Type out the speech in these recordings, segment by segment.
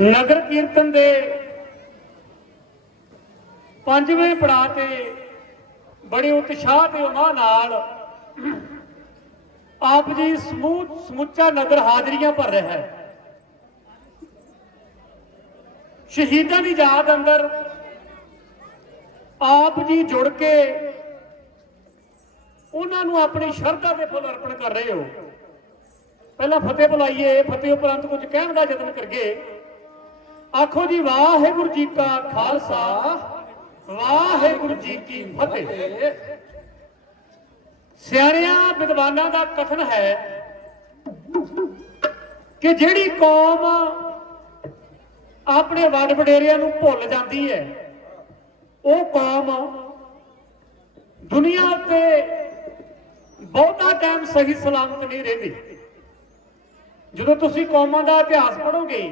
ਨਗਰ ਕੀਰਤਨ ਦੇ ਪੰਜਵੇਂ ਪੜਾਅ ਤੇ ਬੜੇ ਉਤਸ਼ਾਹ ਤੇ ਉਮਾ ਨਾਲ ਆਪ ਜੀ ਸਮੂਹ ਸਮੁੱਚਾ ਨਗਰ ਹਾਜ਼ਰੀਆਂ ਭਰ ਰਿਹਾ ਹੈ। ਸ਼ਹੀਦਾਂ ਦੀ ਯਾਦ ਅੰਦਰ ਆਪ ਜੀ ਜੁੜ ਕੇ ਉਹਨਾਂ ਨੂੰ ਆਪਣੀ ਸ਼ਰਧਾ ਦੇ ਫੁੱਲ ਅਰਪਣ ਕਰ ਰਹੇ ਹੋ। ਪਹਿਲਾਂ ਫਤਿਹ ਬੁਲਾਈਏ, ਫਤਿਹ ਉਪਰੰਤ ਕੁਝ ਕਹਿਣ ਦਾ ਯਤਨ ਕਰੀਏ। ਆਖੋ ਜੀ, ਵਾਹਿਗੁਰੂ ਜੀ ਕਾ ਖਾਲਸਾ, ਵਾਹਿਗੁਰੂ ਜੀ ਕੀ ਫਤਿਹ। ਸਿਆਣਿਆਂ, ਵਿਦਵਾਨਾਂ ਦਾ ਕਥਨ ਹੈ ਕਿ ਜਿਹੜੀ ਕੌਮ ਆਪਣੇ ਵੱਡ ਵਡੇਰਿਆਂ ਨੂੰ ਭੁੱਲ ਜਾਂਦੀ ਹੈ, ਉਹ ਕੌਮ ਦੁਨੀਆ ਉੱਤੇ ਬਹੁਤਾ ਟਾਈਮ ਸਹੀ ਸਲਾਮਤ ਨਹੀਂ ਰਹਿੰਦੀ। ਜਦੋਂ ਤੁਸੀਂ ਕੌਮਾਂ ਦਾ ਇਤਿਹਾਸ ਪੜੋਗੇ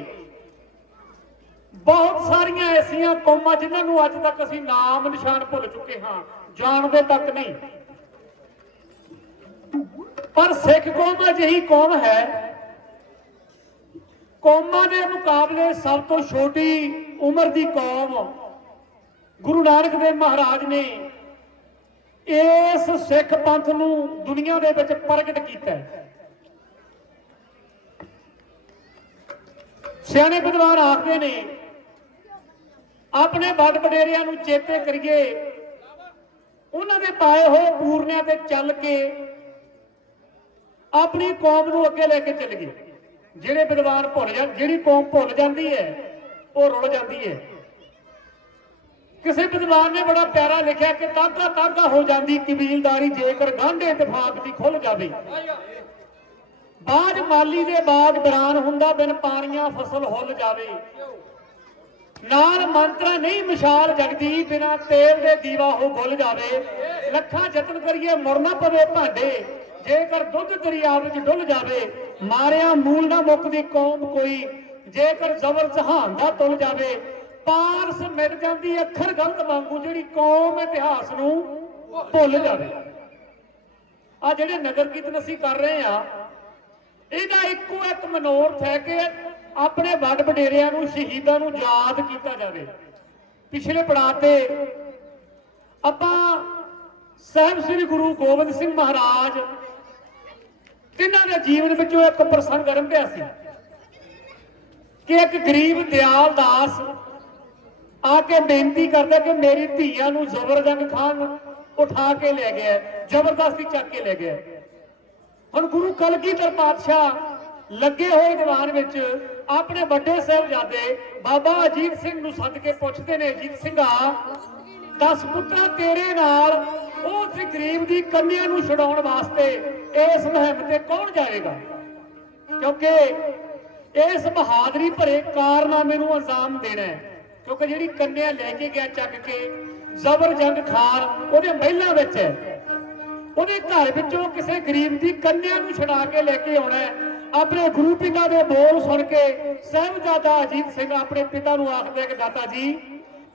ਬਹੁਤ ਸਾਰੀਆਂ ਐਸੀਆਂ ਕੌਮਾਂ ਜਿਨ੍ਹਾਂ ਨੂੰ ਅੱਜ ਤੱਕ ਅਸੀਂ ਨਾਮ ਨਿਸ਼ਾਨ ਭੁੱਲ ਚੁੱਕੇ ਹਾਂ, ਜਾਣਦੇ ਤੱਕ ਨਹੀਂ। ਪਰ ਸਿੱਖ ਕੌਮ ਅਜਿਹੀ ਕੌਮ ਹੈ, ਕੌਮਾਂ ਦੇ ਮੁਕਾਬਲੇ ਸਭ ਤੋਂ ਛੋਟੀ ਉਮਰ ਦੀ ਕੌਮ ਗੁਰੂ ਨਾਨਕ ਦੇਵ ਮਹਾਰਾਜ ਨੇ ਇਸ ਸਿੱਖ ਪੰਥ ਨੂੰ ਦੁਨੀਆ ਦੇ ਵਿੱਚ ਪ੍ਰਗਟ ਕੀਤਾ ਹੈ। ਸਿਆਣੇ ਵਿਦਵਾਨ ਆਖਦੇ ਨੇ ਆਪਣੇ ਵੱਡ ਵਡੇਰਿਆਂ ਨੂੰ ਚੇਤੇ ਕਰੀਏ। ਉਹਨਾਂ ਦੇ ਪਾਏ ਹੋਏ ਪੂਰਨਿਆਂ ਤੇ ਚੱਲ ਕੇ ਆਪਣੀ ਕੌਮ ਨੂੰ ਅੱਗੇ ਲੈ ਕੇ ਚੱਲੀਏ। ਜਿਹੜੇ ਵਿਦਵਾਨ ਭੁੱਲ ਜਾਂ, ਜਿਹੜੀ ਕੌਮ ਭੁੱਲ ਜਾਂਦੀ ਹੈ, ਉਹ ਰੁੜ ਜਾਂਦੀ ਹੈ। ਕਿਸੇ ਵਿਦਵਾਨ ਨੇ ਬੜਾ ਪਿਆਰਾ ਲਿਖਿਆ ਕਿ ਤਾਗਾ ਤਾਗਾ ਹੋ ਜਾਂਦੀ ਕਬੀਲਦਾਰੀ ਜੇਕਰ ਗਾਂਢੇ ਇਤਫਾਕ ਦੀ ਖੁੱਲ ਜਾਵੇ। ਬਾਜ ਮਾਲੀ ਦੇ ਬਾਗ ਬਰਾਨ ਹੁੰਦਾ ਬਿਨ ਪਾਣੀਆਂ ਫਸਲ ਹੁੱਲ ਜਾਵੇ। ਨਾਲ ਮੰਤਰਾ ਨਹੀਂ ਮਿਸਾਲ ਜਗਦੀ ਬਿਨਾ ਤੇਲ ਦੇ ਦੀਵਾ ਹੋ ਗੁੱਲ ਜਾਵੇ। ਲੱਖਾਂ ਯਤਨ ਕਰੀਏ, ਮੁੜਨਾ ਪਵੇ ਭਾਂਡੇ। ਜੇਕਰ ਦੁੱਧ ਦਰਿਆ ਵਿੱਚ ਡੁੱਲ ਜਾਵੇ, ਮਾਰਿਆ ਮੂਲ ਨਾ ਮੁੱਕਦੀ ਕੌਮ ਕੋਈ। ਜੇਕਰ ਜ਼ਬਰ ਜਹਾਨ ਦਾ ਤੁਲ ਜਾਵੇ, ਪਾਰਸ ਮਿਟ ਜਾਂਦੀ ਅੱਖਰ ਗਲਤ ਵਾਂਗੂ, ਜਿਹੜੀ ਕੌਮ ਇਤਿਹਾਸ ਨੂੰ ਭੁੱਲ ਜਾਵੇ। ਆ ਜਿਹੜੇ ਨਗਰ ਕੀਰਤਨ ਅਸੀਂ ਕਰ ਰਹੇ ਆ ਇਹਦਾ ਇੱਕੋ ਇੱਕ ਮਨੋਰਥ ਹੈ ਕਿ ਆਪਣੇ ਵੱਡ ਵਡੇਰਿਆਂ ਨੂੰ, ਸ਼ਹੀਦਾਂ ਨੂੰ ਯਾਦ ਕੀਤਾ ਜਾਵੇ। ਪਿਛਲੇ ਪੜਾਅ ਤੇ ਆਪਾਂ ਸਾਹਿਬ ਸ੍ਰੀ ਗੁਰੂ ਗੋਬਿੰਦ ਸਿੰਘ ਮਹਾਰਾਜ, ਤਿੰਨਾਂ ਦੇ ਜੀਵਨ ਵਿੱਚੋਂ ਇੱਕ ਪ੍ਰਸੰਗ ਰੰਭਿਆ ਸੀ ਕਿ ਇੱਕ ਗਰੀਬ ਦਿਆਲ ਦਾਸ ਆ ਕੇ ਬੇਨਤੀ ਕਰਦਾ ਕਿ ਮੇਰੀ ਧੀਆਂ ਨੂੰ ਜ਼ਬਰਦਸਤ ਖਾਨ ਉਠਾ ਕੇ ਲੈ ਗਿਆ, ਜ਼ਬਰਦਸਤੀ ਚੱਕ ਕੇ ਲੈ ਗਿਆ। ਹੁਣ ਗੁਰੂ ਕਲਗੀਧਰ ਪਾਤਸ਼ਾਹ ਲੱਗੇ ਹੋਏ ਦੀਵਾਨ ਵਿੱਚ ਆਪਣੇ ਵੱਡੇ ਸਾਹਿਬਜ਼ਾਦੇ ਬਾਬਾ ਅਜੀਤ ਸਿੰਘ ਨੂੰ ਸੱਦ ਕੇ ਪੁੱਛਦੇ ਨੇ, ਅਜੀਤ ਸਿੰਘਾ, ਦਸ ਪੁੱਤਰਾ ਤੇਰੇ ਨਾਲ ਉਹ ਉਸ ਗਰੀਬ ਦੀ ਕੰਨਿਆ ਨੂੰ ਛਡਾਉਣ ਵਾਸਤੇ ਇਸ ਮੁਹਿੰਮ ਤੇ ਕੌਣ ਜਾਏਗਾ? ਕਿਉਂਕਿ ਇਸ ਬਹਾਦਰੀ ਭਰੇ ਕਾਰਨਾਮੇ ਨੂੰ ਅੰਜਾਮ ਦੇਣਾ ਹੈ। ਕਿਉਂਕਿ ਜਿਹੜੀ ਕੰਨਿਆ ਲੈ ਕੇ ਗਿਆ ਚੱਕ ਕੇ, ਜ਼ਬਰ ਜੰਗ ਖਾਨ ਉਹਦੇ ਮਹਿਲਾਂ ਵਿੱਚ ਹੈ। ਉਹਦੇ ਘਰ ਵਿੱਚੋਂ ਕਿਸੇ ਗਰੀਬ ਦੀ ਕੰਨਿਆ ਨੂੰ ਛਡਾ ਕੇ ਲੈ ਕੇ ਆਉਣਾ ਹੈ। ਆਪਣੇ ਗੁਰੂ ਪਿਤਾ ਦੇ ਬੋਲ ਸੁਣ ਕੇ ਸਾਹਿਬਜ਼ਾਦਾ ਅਜੀਤ ਸਿੰਘ ਆਪਣੇ ਪਿਤਾ ਨੂੰ ਆਖਦੇ ਕਿ ਦਾਤਾ ਜੀ,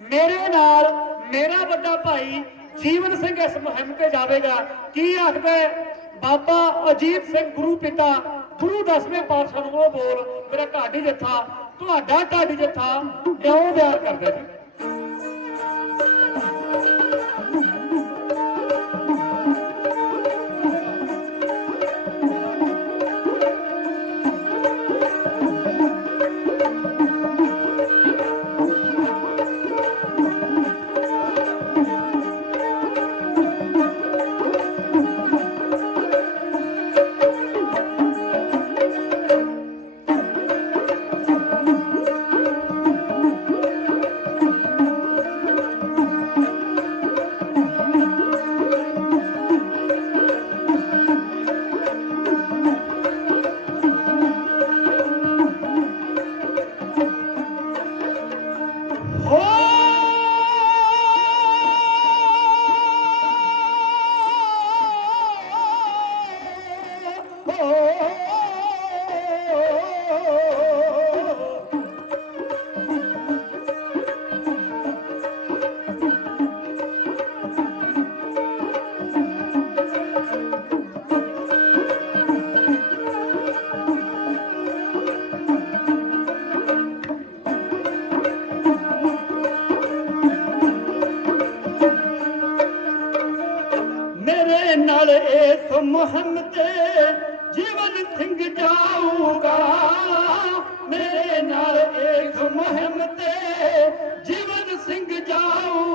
ਮੇਰੇ ਨਾਲ ਮੇਰਾ ਵੱਡਾ ਭਾਈ ਜੀਵਨ ਸਿੰਘ ਇਸ ਮੁਹਿੰਮ ਤੇ ਜਾਵੇਗਾ। ਕੀ ਆਖਦਾ ਬਾਬਾ ਅਜੀਤ ਸਿੰਘ ਗੁਰੂ ਪਿਤਾ, ਗੁਰੂ ਦਸਵੇਂ ਪਾਤਸ਼ਾਹ ਨੂੰ ਉਹ ਬੋਲ, ਮੇਰਾ ਢਾਡੀ ਜੱਥਾ, ਤੁਹਾਡਾ ਢਾਡੀ ਜੱਥਾ ਇਉਂ ਪਿਆਰ ਕਰਦਾ ਜੀ। ਦੇਖ ਮੁਹਿੰਮ ਤੇ ਜੀਵਨ ਸਿੰਘ ਜਾਉ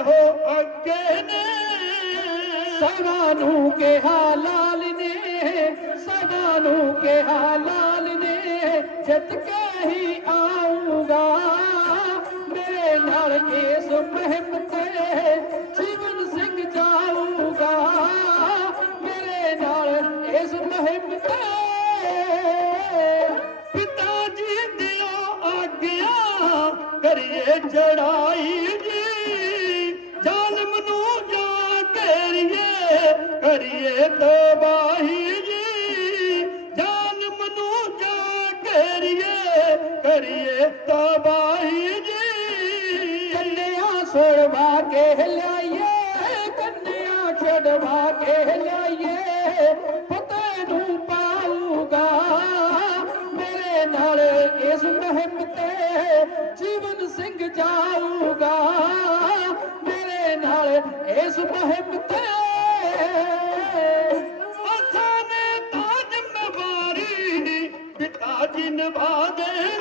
ਹੋ ਅੱਗੇ ਨੇ। ਸਭਨਾਂ ਨੂੰ ਕਿਹਾ ਲਾ যেতে বাদে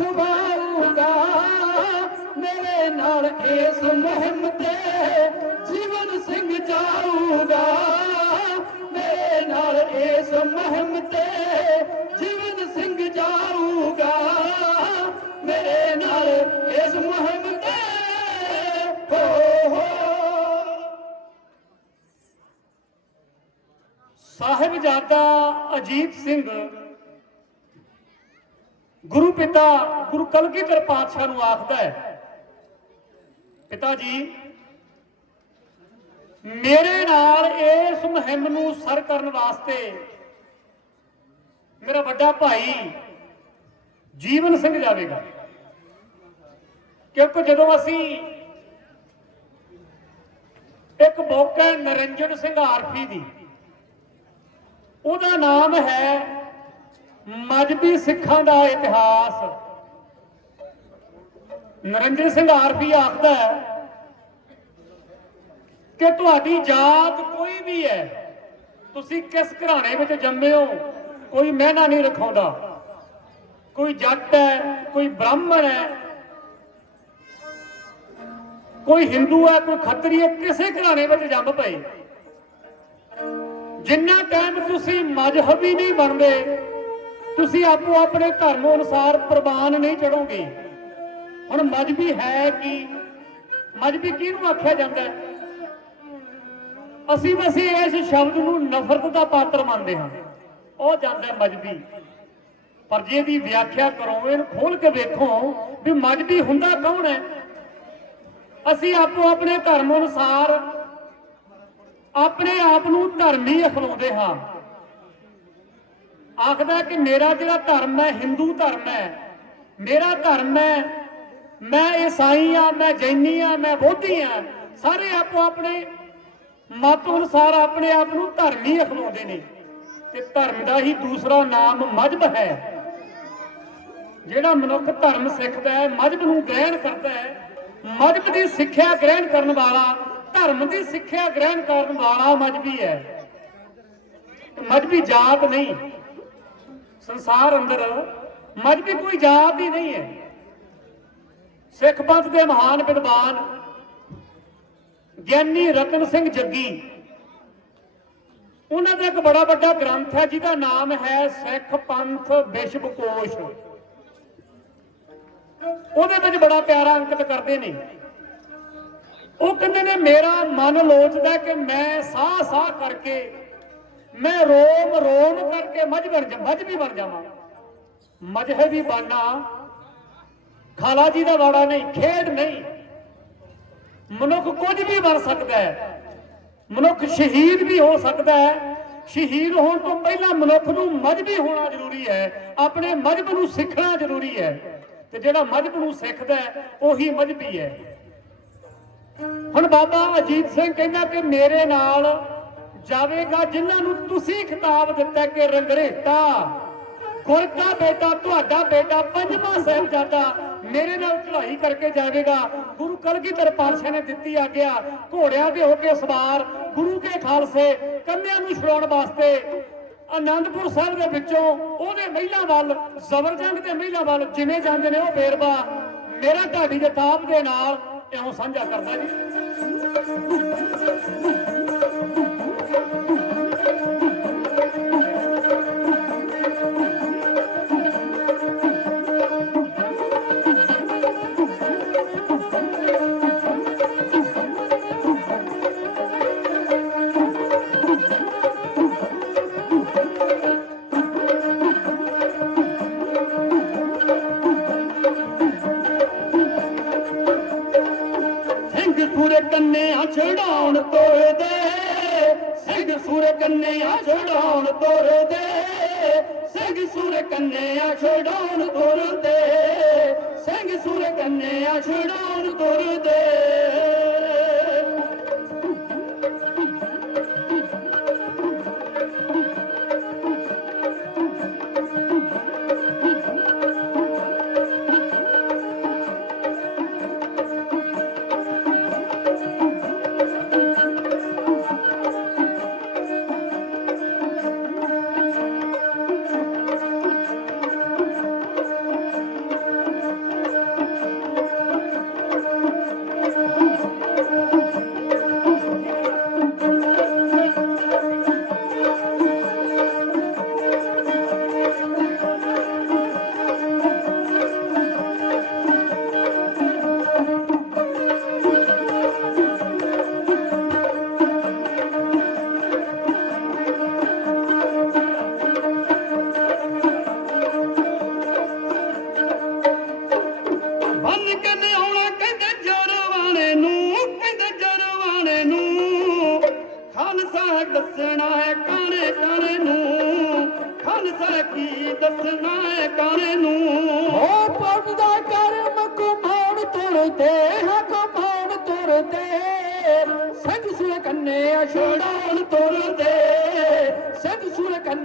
ਸੰਭਾਲੂਗਾ। ਮੇਰੇ ਨਾਲ ਇਸ ਮਹਿਮ ਤੇ ਜੀਵਨ ਸਿੰਘ ਜਾਊਗਾ। ਜੀਵਨ ਸਿੰਘ ਜਾਊਗਾ। ਮੇਰੇ ਨਾਲ ਇਸ ਮਹਿਮ ਤੇ ਹੋ ਅਜੀਤ ਸਿੰਘ ਗੁਰੂ ਪਿਤਾ, ਗੁਰੂ ਕਲਗੀਧਰ ਪਾਤਸ਼ਾਹ ਨੂੰ ਆਖਦਾ ਹੈ, ਪਿਤਾ ਜੀ, ਮੇਰੇ ਨਾਲ ਇਸ ਮੁਹਿੰਮ ਨੂੰ ਸਰ ਕਰਨ ਵਾਸਤੇ ਮੇਰਾ ਵੱਡਾ ਭਾਈ ਜੀਵਨ ਸਿੰਘ ਜਾਵੇਗਾ। ਕਿਉਂਕਿ ਜਦੋਂ ਅਸੀਂ ਇੱਕ ਮੌਕਾ ਨਰਿੰਜਨ ਸਿੰਘ ਆਰਫੀ ਦੀ, ਉਹਦਾ ਨਾਮ ਹੈ ਮਜਬੀ ਸਿੱਖਾਂ ਦਾ ਇਤਿਹਾਸ। ਨਰਿੰਦਰ ਸਿੰਘ ਆਰਪੀ ਆਖਦਾ ਹੈ ਕਿ ਤੁਹਾਡੀ ਜਾਤ ਕੋਈ ਵੀ ਹੈ, ਤੁਸੀਂ ਕਿਸ ਘਰਾਣੇ ਵਿੱਚ ਜੰਮੇ ਹੋ, ਕੋਈ ਮਹਿਣਾ ਨਹੀਂ ਰਖਾਉਂਦਾ। ਕੋਈ ਜੱਟ ਹੈ, ਕੋਈ ਬ੍ਰਾਹਮਣ ਹੈ, ਕੋਈ ਹਿੰਦੂ ਹੈ, ਕੋਈ ਖੱਤਰੀ ਹੈ, ਕਿਸੇ ਘਰਾਣੇ ਵਿੱਚ ਜੰਮ ਪਏ। ਜਿੰਨਾ ਟਾਈਮ ਤੁਸੀਂ ਮਜਹਬੀ ਨਹੀਂ ਬਣਦੇ ਤੁਸੀਂ ਆਪੋ ਆਪਣੇ ਧਰਮ ਅਨੁਸਾਰ ਪ੍ਰਵਾਨ ਨਹੀਂ ਚੜੋਗੇ। ਹੁਣ ਮਜਬੀ ਹੈ ਕੀ? ਮਜਬੀ ਕਿਹਨੂੰ ਆਖਿਆ ਜਾਂਦਾ ਹੈ? ਅਸੀਂ ਵਸੇ ਇਸ ਸ਼ਬਦ ਨੂੰ ਨਫ਼ਰਤ ਦਾ ਪਾਤਰ ਮੰਨਦੇ ਹਾਂ। ਉਹ ਜਾਂਦਾ ਹੈ ਮਜਬੀ ਪਰ ਜੇ ਇਹਦੀ ਵਿਆਖਿਆ ਕਰੋ ਇਹਨੂੰ ਖੋਲ ਕੇ ਵੇਖੋ ਵੀ ਮਜਬੀ ਹੁੰਦਾ ਕੌਣ ਹੈ। ਅਸੀਂ ਆਪੋ ਆਪਣੇ ਧਰਮ ਅਨੁਸਾਰ ਆਪਣੇ ਆਪ ਨੂੰ ਧਰਮੀ ਅਖਵਾਉਂਦੇ ਹਾਂ। ਆਖਦਾ ਕਿ ਮੇਰਾ ਜਿਹੜਾ ਧਰਮ ਹੈ, ਹਿੰਦੂ ਧਰਮ ਹੈ, ਮੇਰਾ ਧਰਮ ਹੈ, ਮੈਂ ਈਸਾਈ ਆ ਮੈਂ ਜੈਨੀ ਆ ਮੈਂ ਬੋਧੀ ਆ ਸਾਰੇ ਆਪੋ ਆਪਣੇ ਮਤ ਅਨੁਸਾਰ ਆਪਣੇ ਆਪ ਨੂੰ ਧਰਮੀ ਅਖਵਾਉਂਦੇ ਨੇ ਤੇ ਧਰਮ ਦਾ ਹੀ ਦੂਸਰਾ ਨਾਮ ਮਜਬ ਹੈ। ਜਿਹੜਾ ਮਨੁੱਖ ਧਰਮ ਸਿੱਖਦਾ ਹੈ, ਮਜਬ ਨੂੰ ਗ੍ਰਹਿਣ ਕਰਦਾ ਹੈ, ਮਜਬ ਦੀ ਸਿੱਖਿਆ ਗ੍ਰਹਿਣ ਕਰਨ ਵਾਲਾ, ਧਰਮ ਦੀ ਸਿੱਖਿਆ ਗ੍ਰਹਿਣ ਕਰਨ ਵਾਲਾ ਮਜਬੀ ਹੈ ਮਜਬੀ ਜਾਤ ਨਹੀਂ। ਸੰਸਾਰ ਅੰਦਰ ਮਜਬੀ ਕੋਈ ਜਾਤ ਹੀ ਨਹੀਂ ਹੈ। ਸਿੱਖ ਪੰਥ ਦੇ ਮਹਾਨ ਵਿਦਵਾਨ ਗਿਆਨੀ ਰਤਨ ਸਿੰਘ ਜੱਗੀ, ਉਹਨਾਂ ਦਾ ਇੱਕ ਬੜਾ ਵੱਡਾ ਗ੍ਰੰਥ ਹੈ, ਜਿਹਦਾ ਨਾਮ ਹੈ ਸਿੱਖ ਪੰਥ ਵਿਸ਼ਵਕੋਸ਼ ਉਹਦੇ ਵਿੱਚ ਬੜਾ ਪਿਆਰਾ ਅੰਕਿਤ ਕਰਦੇ ਨੇ। ਉਹ ਕਹਿੰਦੇ ਨੇ, ਮੇਰਾ ਮਨ ਲੋਚਦਾ ਕਿ ਮੈਂ ਸਾਹ ਸਾਹ ਕਰਕੇ ਮੈਂ ਰੋਮ ਰੋਮ ਕਰਕੇ ਮਝ ਬਣ ਜਾ, ਮਝ ਵੀ ਬਣ ਜਾਵਾਂ। ਮਜਹਬੀ ਬਣਨਾ। ਖਾਲਾ ਜੀ ਦਾ ਵਾੜਾ ਨਹੀਂ, ਖੇਡ ਨਹੀਂ। ਮਨੁੱਖ ਕੁਝ ਵੀ ਬਣ ਸਕਦਾ ਹੈ। ਮਨੁੱਖ ਸ਼ਹੀਦ ਵੀ ਹੋ ਸਕਦਾ ਹੈ। ਸ਼ਹੀਦ ਹੋਣ ਤੋਂ ਪਹਿਲਾਂ ਮਨੁੱਖ ਨੂੰ ਮਜਬੀ ਹੋਣਾ ਜ਼ਰੂਰੀ ਹੈ। ਆਪਣੇ ਮਜਬ ਨੂੰ ਸਿੱਖਣਾ ਜ਼ਰੂਰੀ ਹੈ। ਤੇ ਜਿਹੜਾ ਮਜਬ ਨੂੰ ਸਿੱਖਦਾ ਉਹੀ ਮਜਬੀ ਹੈ। ਹੁਣ ਬਾਬਾ ਅਜੀਤ ਸਿੰਘ ਕਹਿੰਦਾ ਕਿ ਮੇਰੇ ਨਾਲ ਜਾਵੇਗਾ ਜਿਨ੍ਹਾਂ ਨੂੰ ਤੁਸੀਂ ਖਿਤਾਬ ਦਿੱਤਾ ਕਿ ਰੰਗਰੇਟਾ ਗੁਰ ਦਾ ਬੇਟਾ, ਤੁਹਾਡਾ ਬੇਟਾ ਪੰਜਵਾਂ ਸਾਹਿਬਜ਼ਾਦਾ ਮੇਰੇ ਨਾਲ ਚੜ੍ਹਾਈ ਕਰਕੇ ਜਾਵੇਗਾ। ਗੁਰੂ ਕਲਗੀਧਰ ਪਾਤਸ਼ਾਹ ਨੇ ਦਿੱਤੀ ਆਗਿਆ, ਘੋੜਿਆਂ ਤੇ ਹੋ ਕੇ ਸਵਾਰ, ਗੁਰੂ ਕੇ ਖਾਲਸੇ ਕੰਨਿਆਂ ਨੂੰ ਛੁਡਾਉਣ ਵਾਸਤੇ ਆਨੰਦਪੁਰ ਸਾਹਿਬ ਦੇ ਵਿੱਚੋਂ ਉਹਦੇ ਮਹਿਲਾ ਵੱਲ, ਜ਼ਬਰਜੰਗ ਦੇ ਮਹਿਲਾ ਵੱਲ ਜਿਵੇਂ ਜਾਂਦੇ ਨੇ ਉਹ ਬੇਰਬਾ ਮੇਰਾ ਢਾਡੀ ਦੇ ਤਾਪ ਦੇ ਨਾਲ ਇਉਂ ਸਾਂਝਾ ਕਰਦਾ ਜੀ। ਸਿੰਘ ਸੁਰ ਕੰਨਿਆ ਛਡਾਉਣ ਤੋਰਦੇ ਸਿੰਘ ਸੁਰ ਕੰਨਿਆ ਛਡਾਉਣ ਤੋਰਦੇ ਸਿੰਘ ਸੁਰ ਕੰਨਿਆ ਛਡਾਉਣ ਤੋਰਦੇ ਸਿੰਘ ਸੁਰ ਕੰਨਿਆ ਛਡਾਉਣ ਤੋਰਦੇ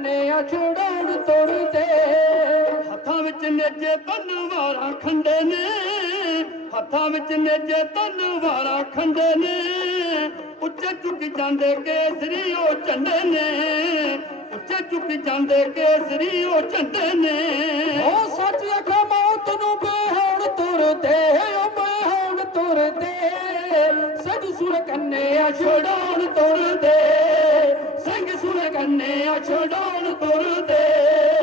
ਸੁਰ ਕੰਨਿਆ ਛੋੜਾਉਣ ਤੁਰਦੇ ਹੱਥਾਂ ਵਿੱਚ ਨੇਜੇ ਤਲਵਾਰਾਂ ਖੰਡੇ ਨੇ। ਹੱਥਾਂ ਵਿੱਚ ਨੇਜੇ ਤਲਵਾਰਾਂ ਖੰਡੇ ਨੇ। ਉੱਚੇ ਚੁੱਕੀ ਜਾਂਦੇ ਕੇਸਰੀ ਉਹ ਝੰਡੇ ਨੇ। ਉੱਚੇ ਚੁੱਕੀ ਜਾਂਦੇ ਕੇਸਰੀ ਉਹ ਝੰਡੇ ਨੇ। ਉਹ ਸੱਚ ਅਖਾ ਮੌਤ ਨੂੰ ਬੇਹਣ ਤੁਰਦੇ ਉਹ ਬੇਹਣ ਤੁਰਦੇ। ਸਜ ਸੁਰ ਕੰਨਿਆ ਛੋੜਾਉਣ ਤੁਰਦੇ ਸਿੰਘ ਸੁਰ ਕੰਨੇ ਆ ਛਡਾਉਣ ਤੁਰਦੇ।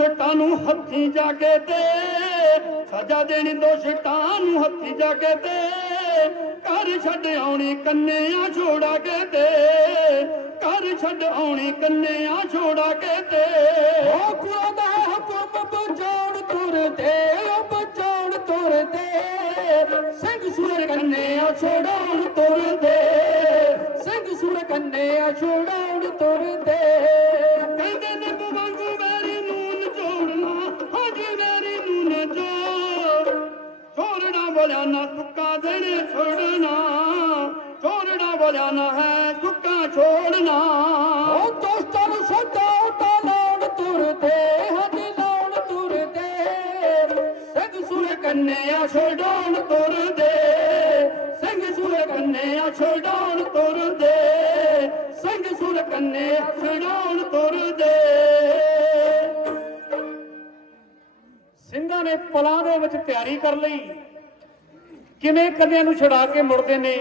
ਦੇਣੀ ਨੂੰ ਹੱਥੀ ਜਾ ਕੇ ਤੇ ਸਜ਼ਾ ਦੇਣੀ ਦੋ ਸਟਾਂ ਨੂੰ ਹੱਥੀ ਜਾ ਕੇ ਤੇ ਘਰ ਛੱਡ ਆਉਣੀ ਕੰਨਿਆਂ ਛੋੜਾ ਕੇ ਤੇ ਘਰ ਛੱਡ ਆਉਣੀ ਕੰਨਿਆਂ ਛੋੜਾ ਕੇ ਤੇ ਉਹ ਕੁਰਾਂ ਦਾ ਹੁਕਮ ਬਚਾਉਣ ਤੁਰਦੇ ਓ ਬਚਾਉਣ ਤੁਰਦੇ ਸਿੰਘ ਸੁਰ ਕੰਨਿਆ ਛੋੜਾਉਣ ਤੁਰਦੇ ਸਿੰਘ ਸੁਰ ਕੰਨਿਆ ਛੋੜਾਉਣ ਤੁਰਦੇ ਛੋੜਨਾ ਨਾ ਹੈ ਸੁੱਕਾ ਛੋੜਨਾ। ਉਹ ਦੋਸਤਾਂ ਨੂੰ ਸਦਾ ਉਟਾ ਲਾਉਣ ਤੁਰਦੇ, ਹੱਥ ਲਾਉਣ ਤੁਰਦੇ। ਸਿੰਘ ਸੁਰ ਕੰਨਿਆ ਛੋੜਾਉਣ ਤੁਰਦੇ। ਸਿੰਘ ਸੁਰ ਕੰਨਿਆ ਛੋੜਾਉਣ ਤੁਰਦੇ। ਸਿੰਘ ਸੁਰ ਕੰਨਿਆ ਛੋੜਾਉਣ ਤੁਰਦੇ। ਸਿੰਘਾਂ ਨੇ ਪਲਾਂ ਦੇ ਵਿੱਚ ਤਿਆਰੀ ਕਰ ਲਈ। ਕਿਵੇਂ ਕੰਨਿਆਂ ਨੂੰ ਛੁਡਾ ਕੇ ਮੁੜਦੇ ਨੇ?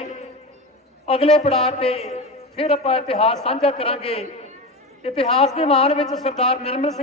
ਅਗਲੇ ਪੜਾਅ ਤੇ ਫਿਰ ਆਪਾਂ ਇਤਿਹਾਸ ਸਾਂਝਾ ਕਰਾਂਗੇ। ਇਤਿਹਾਸ ਦੇ ਮਾਣ ਵਿੱਚ ਸਰਦਾਰ ਨਿਰਮਲ ਸਿੰਘ